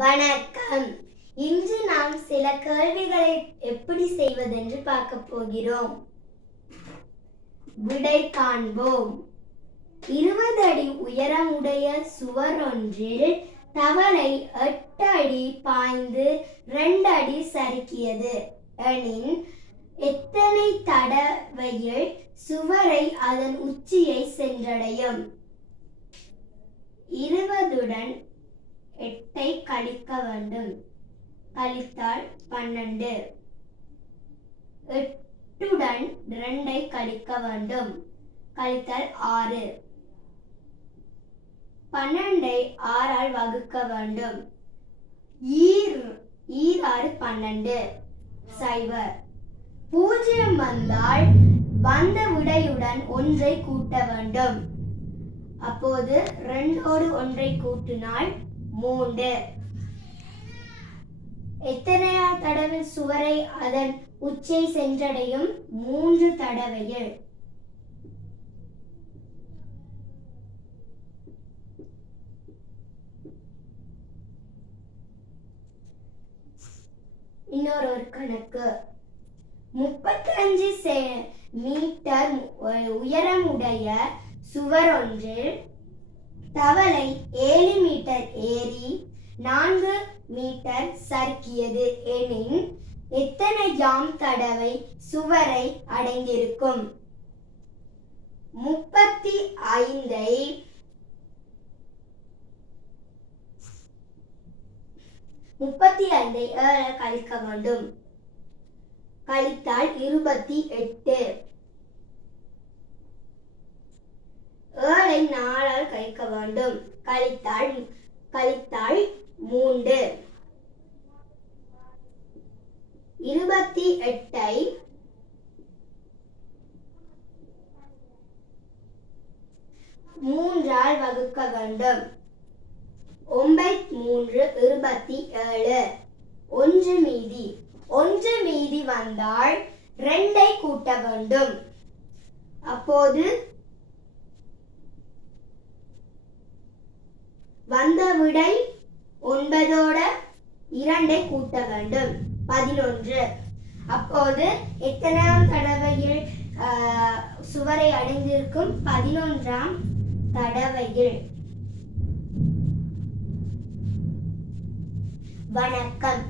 வணக்கம். இன்று நாம் சில கேள்விகளை எப்படி செய்வதென்று பார்க்க போகிறோம். விடை காண்போம். 20 அடி உயரமுடைய சுவர் ஒன்றில் தவளை 8 அடி பாய்ந்து 2 அடி சறுக்கியது எனின் எத்தனை தடவையில் சுவரை அதன் உச்சியை சென்றடையும்? 20 8 கழிக்க வேண்டும். கழித்தால் 12. 8 2 கழிக்க வேண்டும். கழித்தால் 6. 12 6 வகுக்க வேண்டும். ஈர் 12. 0. 0 வந்தால் வந்த விடையுடன் 1 கூட்ட வேண்டும். அப்போது 2 1 கூட்டினால் 3. எத்தனையா தடவை சுவரை அதன் உச்சியை சென்றடையும்? 3 தடவையில். இன்னொரு கணக்கு. 35 மீட்டர் உயரமுடைய சுவர் ஒன்றில் தவளை 7 மீட்டர் ஏறி 4 மீட்டர் சறுக்கியது எனின் எத்தனை தடவை சுவரை அடைந்திருக்கும்? 35 7 கழிக்க வேண்டும். கழித்தால் 28. 7 4 கழிக்க வேண்டும். கழித்தால் 3. 28 3 வகுக்க வேண்டும். 9 3 27. 1 மீதி. 1 மீதி வந்தால் 2 கூட்ட வேண்டும். அப்போது வந்த விடை 9 2 கூட்ட வேண்டும். 11. அப்போது எத்தனாம் தடவையில் சுவரை அடைந்திருக்கும்? 11ஆம் தடவையில். வணக்கம்.